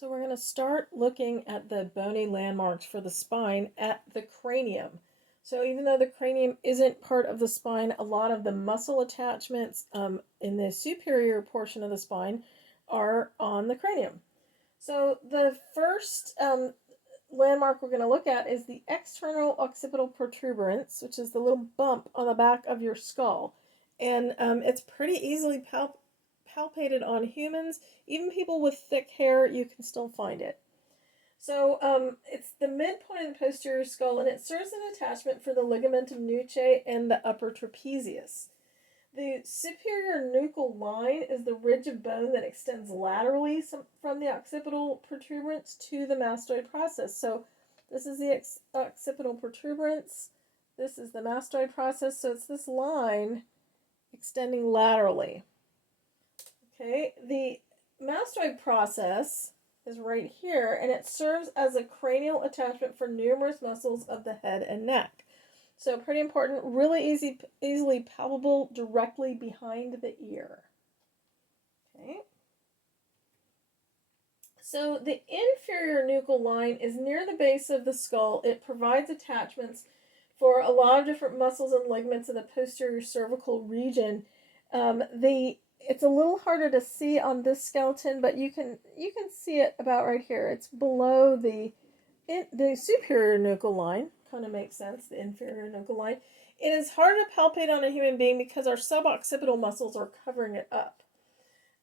So we're going to start looking at the bony landmarks for the spine at the cranium. So even though the cranium isn't part of the spine, a lot of the muscle attachments in the superior portion of the spine are on the cranium. So the first landmark we're going to look at is the external occipital protuberance, which is the little bump on the back of your skull. And it's pretty easily palpated on humans. Even people with thick hair, you can still find it. So it's the midpoint of the posterior skull, and it serves as an attachment for the ligamentum nuchae and the upper trapezius. The superior nuchal line is the ridge of bone that extends laterally from the occipital protuberance to the mastoid process. So this is the occipital protuberance. This is the mastoid process. So it's this line extending laterally. Okay, the mastoid process is right here, and it serves as a cranial attachment for numerous muscles of the head and neck. So pretty important, really easily palpable directly behind the ear. Okay. So the inferior nuchal line is near the base of the skull. It provides attachments for a lot of different muscles and ligaments in the posterior cervical region. It's a little harder to see on this skeleton, but you can see it about right here. It's below the superior nuchal line. Kind of makes sense, the inferior nuchal line. It is hard to palpate on a human being because our suboccipital muscles are covering it up.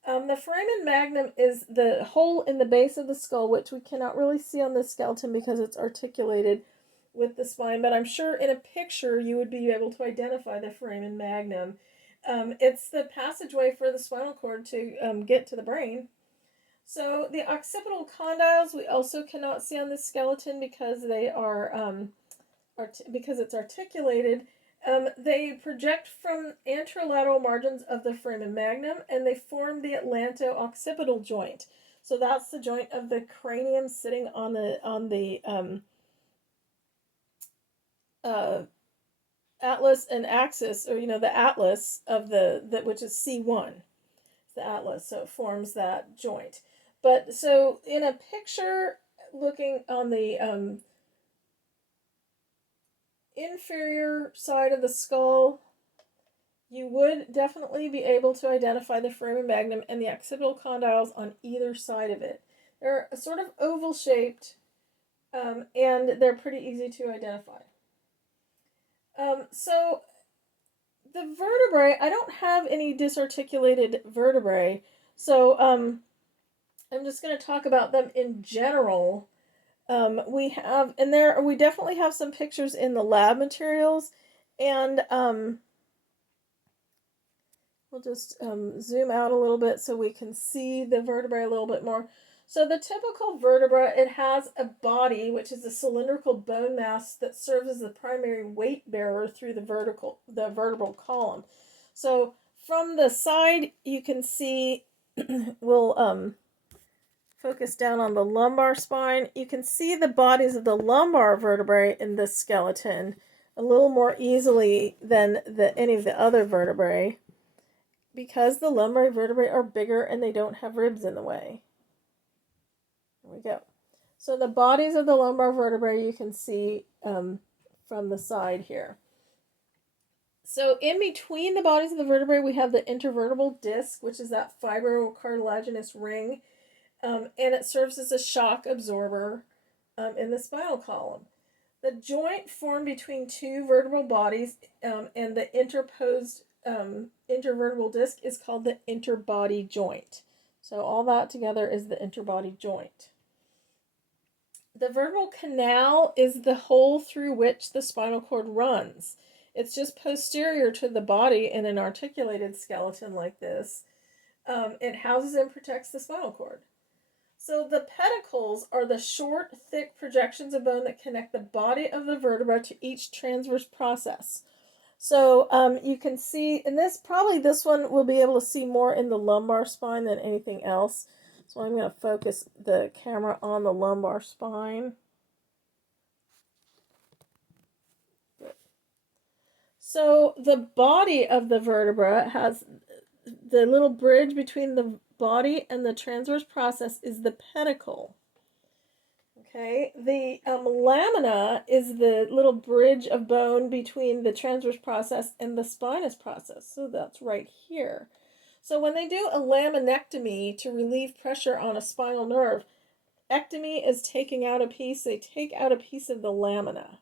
The foramen magnum is the hole in the base of the skull, which we cannot really see on this skeleton because it's articulated with the spine, but I'm sure in a picture you would be able to identify the foramen magnum. It's the passageway for the spinal cord to get to the brain. So the occipital condyles we also cannot see on this skeleton because they are because it's articulated. They project from anterolateral margins of the foramen magnum, and they form the atlanto-occipital joint. So that's the joint of the cranium sitting on the atlas and axis, or the atlas of the which is C1, the atlas. So it forms that joint. But so in a picture, looking on the inferior side of the skull, you would definitely be able to identify the foramen magnum and the occipital condyles on either side of it. They're sort of oval shaped, and they're pretty easy to identify. So the vertebrae, I don't have any disarticulated vertebrae, so I'm just going to talk about them in general. We definitely have some pictures in the lab materials, and we'll just zoom out a little bit so we can see the vertebrae a little bit more. So the typical vertebra, it has a body, which is a cylindrical bone mass that serves as the primary weight bearer through the vertebral column. So from the side, you can see, we'll focus down on the lumbar spine. You can see the bodies of the lumbar vertebrae in this skeleton a little more easily than any of the other vertebrae, because the lumbar vertebrae are bigger and they don't have ribs in the way. There we go. So the bodies of the lumbar vertebrae you can see from the side here. So in between the bodies of the vertebrae, we have the intervertebral disc, which is that fibrocartilaginous ring, and it serves as a shock absorber in the spinal column. The joint formed between two vertebral bodies and the interposed intervertebral disc is called the interbody joint. So all that together is the interbody joint. The vertebral canal is the hole through which the spinal cord runs. It's just posterior to the body in an articulated skeleton like this. It houses and protects the spinal cord. So the pedicles are the short, thick projections of bone that connect the body of the vertebra to each transverse process. So you can see, and this one we'll be able to see more in the lumbar spine than anything else. So I'm going to focus the camera on the lumbar spine. Good. So the body of the vertebra has the little bridge between the body and the transverse process is the pedicle. Okay, the lamina is the little bridge of bone between the transverse process and the spinous process. So that's right here. So when they do a laminectomy to relieve pressure on a spinal nerve, ectomy is taking out a piece. They take out a piece of the lamina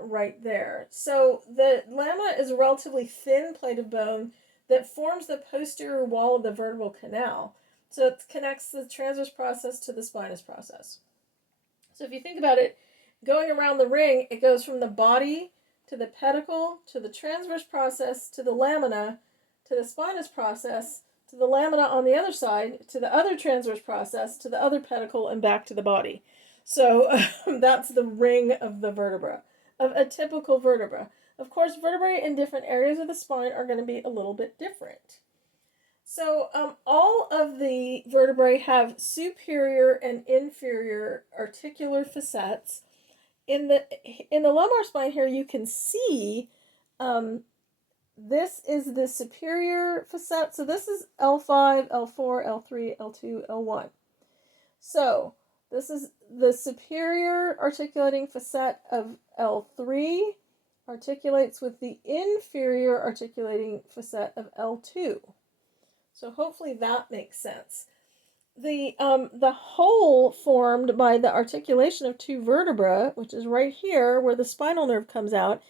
right there. So the lamina is a relatively thin plate of bone that forms the posterior wall of the vertebral canal. So it connects the transverse process to the spinous process. So if you think about it, going around the ring, it goes from the body to the pedicle, to the transverse process, to the lamina, to the spinous process, to the lamina on the other side, to the other transverse process, to the other pedicle, and back to the body. So that's the ring of the vertebra, of a typical vertebra. Of course, vertebrae in different areas of the spine are going to be a little bit different. So all of the vertebrae have superior and inferior articular facets. In the lumbar spine here, you can see this is the superior facet. So this is L5, L4, L3, L2, L1. So this is the superior articulating facet of L3 articulates with the inferior articulating facet of L2. So hopefully that makes sense. The hole formed by the articulation of two vertebrae, which is right here where the spinal nerve comes out,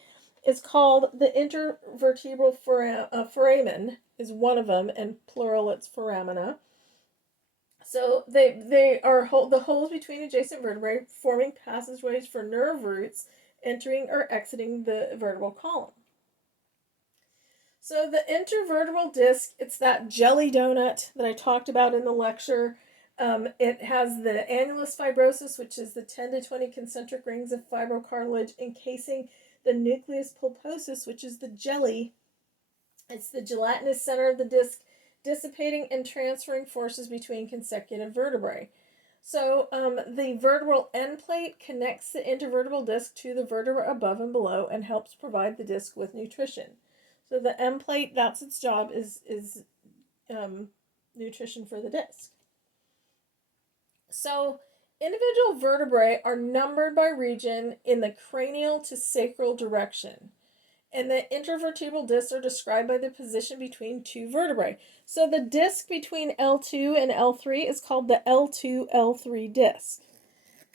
is called the intervertebral foramen, is one of them, and plural it's foramina. So they are the holes between adjacent vertebrae, forming passageways for nerve roots entering or exiting the vertebral column. So the intervertebral disc, it's that jelly donut that I talked about in the lecture. It has the annulus fibrosus, which is the 10 to 20 concentric rings of fibrocartilage encasing the nucleus pulposus, which is the jelly. It's the gelatinous center of the disc, dissipating and transferring forces between consecutive vertebrae. So the vertebral end plate connects the intervertebral disc to the vertebra above and below and helps provide the disc with nutrition. So the end plate, that's its job, is nutrition for the disc. So individual vertebrae are numbered by region in the cranial to sacral direction. And the intervertebral discs are described by the position between two vertebrae. So the disc between L2 and L3 is called the L2-L3 disc.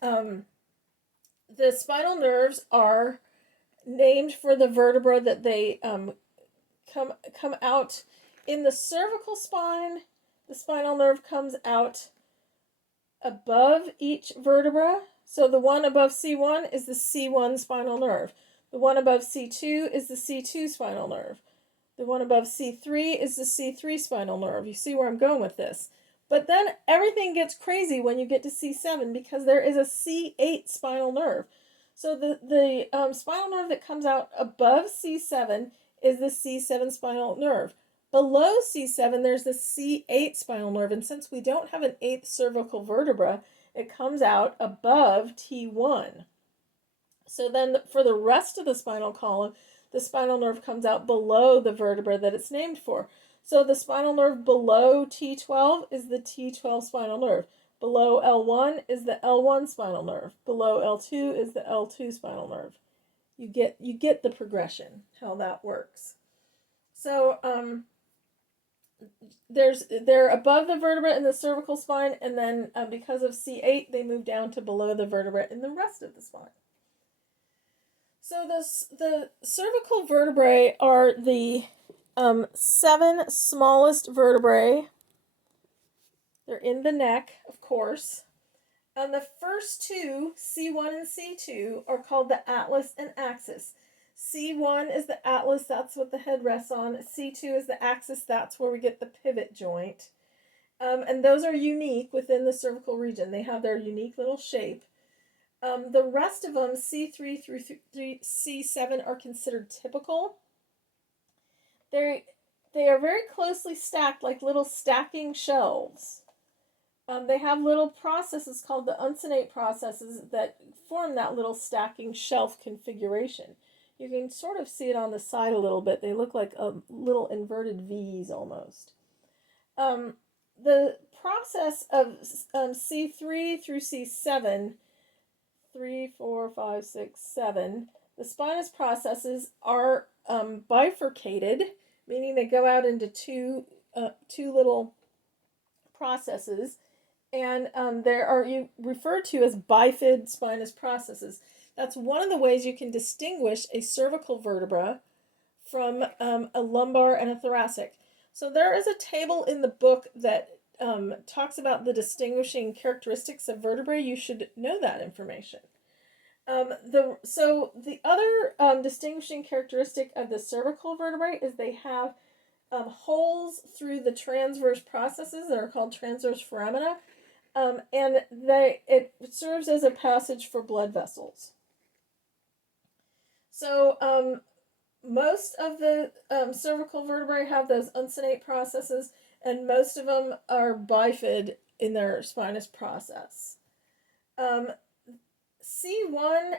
The spinal nerves are named for the vertebra that they come out. In the cervical spine, the spinal nerve comes out above each vertebra. So the one above C1 is the C1 spinal nerve. The one above C2 is the C2 spinal nerve. The one above C3 is the C3 spinal nerve. You see where I'm going with this. But then everything gets crazy when you get to C7 because there is a C8 spinal nerve. So the spinal nerve that comes out above C7 is the C7 spinal nerve. Below C7, there's the C8 spinal nerve, and since we don't have an 8th cervical vertebra, it comes out above T1. So then for the rest of the spinal column, the spinal nerve comes out below the vertebra that it's named for. So the spinal nerve below T12 is the T12 spinal nerve. Below L1 is the L1 spinal nerve. Below L2 is the L2 spinal nerve. You get the progression, how that works. So they're above the vertebra in the cervical spine, and then because of C8, they move down to below the vertebra in the rest of the spine. So the cervical vertebrae are the 7 smallest vertebrae. They're in the neck, of course. And the first two, C1 and C2, are called the atlas and axis. C1 is the atlas, that's what the head rests on. C2 is the axis, that's where we get the pivot joint. And those are unique within the cervical region. They have their unique little shape. The rest of them, C3 through C7, are considered typical. They are very closely stacked, like little stacking shelves. They have little processes called the uncinate processes that form that little stacking shelf configuration. You can sort of see it on the side a little bit. They look like little inverted V's almost. the process of C3 through C7, 3, 4, 5, 6, 7, the spinous processes are bifurcated, meaning they go out into two little processes, and there are referred to as bifid spinous processes. That's one of the ways you can distinguish a cervical vertebra from a lumbar and a thoracic. So there is a table in the book that talks about the distinguishing characteristics of vertebrae. You should know that information. The other distinguishing characteristic of the cervical vertebrae is they have holes through the transverse processes that are called transverse foramina, and it serves as a passage for blood vessels. So most of the cervical vertebrae have those uncinate processes, and most of them are bifid in their spinous process. C1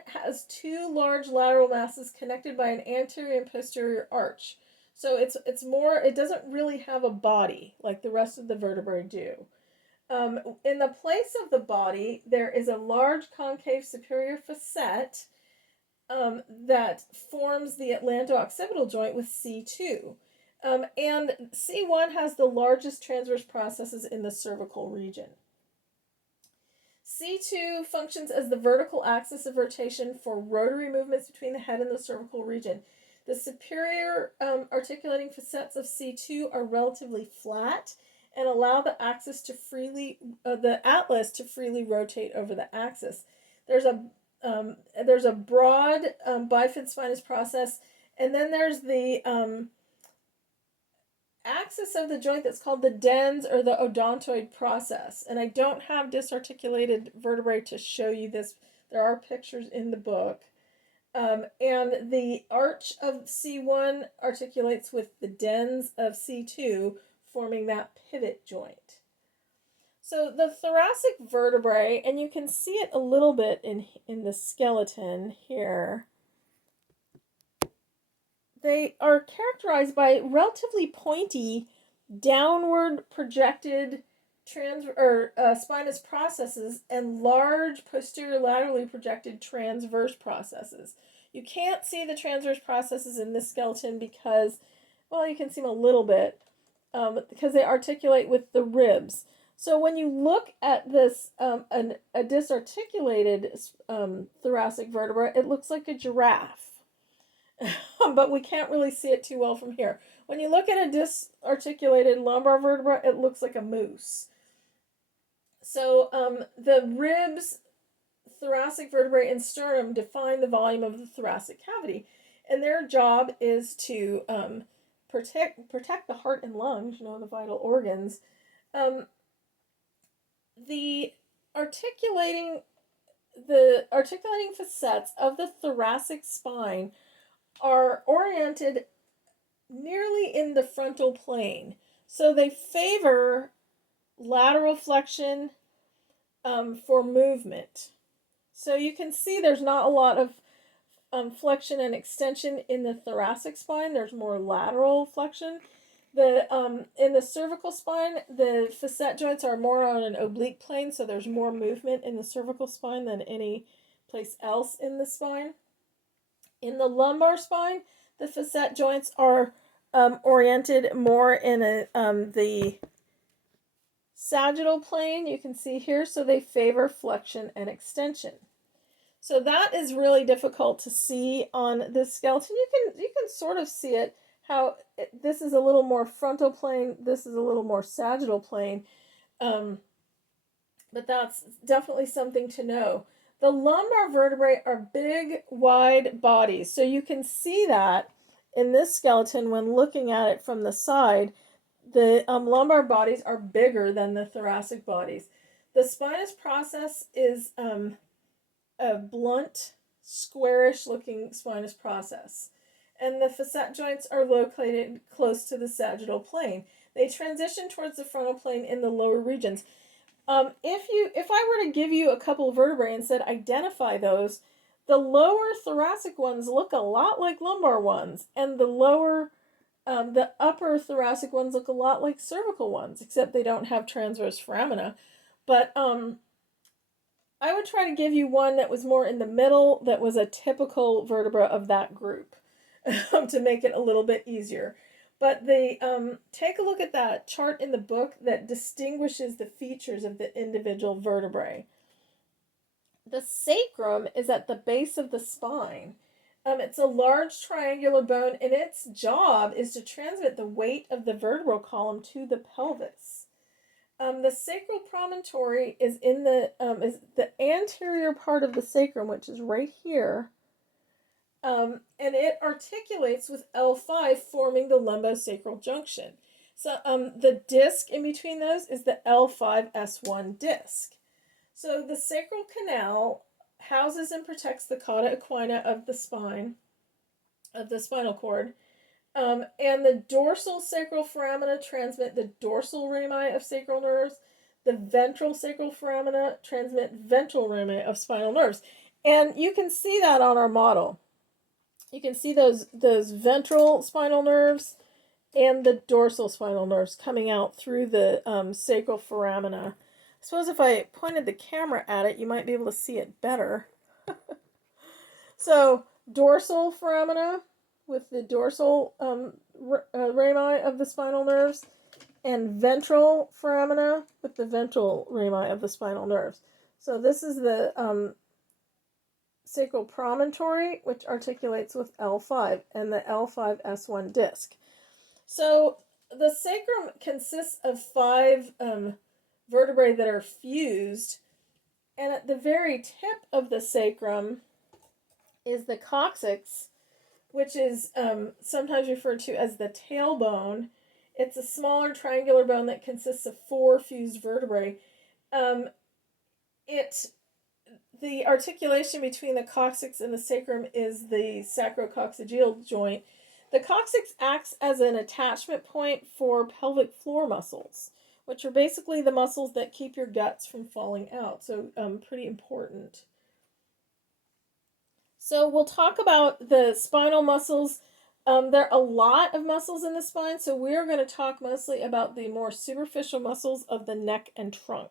has two large lateral masses connected by an anterior and posterior arch. So it's more, it doesn't really have a body like the rest of the vertebrae do. In the place of the body, there is a large concave superior facet that forms the atlanto-occipital joint with C2. And C1 has the largest transverse processes in the cervical region. C2 functions as the vertical axis of rotation for rotary movements between the head and the cervical region. The superior articulating facets of C2 are relatively flat and allow the atlas to freely rotate over the axis. There's a broad bifid spinous process, and then there's the axis of the joint that's called the dens or the odontoid process. And I don't have disarticulated vertebrae to show you this. There are pictures in the book. And the arch of C1 articulates with the dens of C2, forming that pivot joint. So the thoracic vertebrae, and you can see it a little bit in the skeleton here, they are characterized by relatively pointy, downward projected spinous processes and large posterior laterally projected transverse processes. You can't see the transverse processes in this skeleton because, well, you can see them a little bit because they articulate with the ribs. So when you look at this, a disarticulated thoracic vertebra, it looks like a giraffe. But we can't really see it too well from here. When you look at a disarticulated lumbar vertebra, it looks like a moose. So the ribs, thoracic vertebrae, and sternum define the volume of the thoracic cavity, and their job is to protect the heart and lungs, the vital organs. The articulating facets of the thoracic spine are oriented nearly in the frontal plane. So they favor lateral flexion for movement. So you can see there's not a lot of flexion and extension in the thoracic spine. There's more lateral flexion. In the cervical spine, the facet joints are more on an oblique plane, so there's more movement in the cervical spine than any place else in the spine. In the lumbar spine, the facet joints are oriented more in the sagittal plane, you can see here, so they favor flexion and extension. So that is really difficult to see on this skeleton. You can sort of see it, this is a little more frontal plane, this is a little more sagittal plane, but that's definitely something to know. The lumbar vertebrae are big, wide bodies, so you can see that in this skeleton when looking at it from the side. The lumbar bodies are bigger than the thoracic bodies. The spinous process is a blunt, squarish looking spinous process. And the facet joints are located close to the sagittal plane. They transition towards the frontal plane in the lower regions. If I were to give you a couple of vertebrae and said identify those, the lower thoracic ones look a lot like lumbar ones, and the lower The upper thoracic ones look a lot like cervical ones, except they don't have transverse foramina. But I would try to give you one that was more in the middle, that was a typical vertebra of that group, to make it a little bit easier. But take a look at that chart in the book that distinguishes the features of the individual vertebrae. The sacrum is at the base of the spine. It's a large triangular bone, and its job is to transmit the weight of the vertebral column to the pelvis. The sacral promontory is is the anterior part of the sacrum, which is right here, and it articulates with L5, forming the lumbosacral junction. So the disc in between those is the L5S1 disc. So the sacral canal houses and protects the cauda equina of the spine, of the spinal cord. And the dorsal sacral foramina transmit the dorsal rami of sacral nerves. The ventral sacral foramina transmit ventral rami of spinal nerves. And you can see that on our model. You can see those ventral spinal nerves and the dorsal spinal nerves coming out through the sacral foramina. I suppose if I pointed the camera at it, you might be able to see it better. So, dorsal foramina with the dorsal rami of the spinal nerves, and ventral foramina with the ventral rami of the spinal nerves. So this is the sacral promontory, which articulates with L5, and the L5S1 disc. So the sacrum consists of 5 vertebrae that are fused, and at the very tip of the sacrum is the coccyx, which is sometimes referred to as the tailbone. It's a smaller triangular bone that consists of 4 fused vertebrae. The articulation between the coccyx and the sacrum is the sacrococcygeal joint. The coccyx acts as an attachment point for pelvic floor muscles, which are basically the muscles that keep your guts from falling out. So pretty important. So we'll talk about the spinal muscles. There are a lot of muscles in the spine, so we're going to talk mostly about the more superficial muscles of the neck and trunk.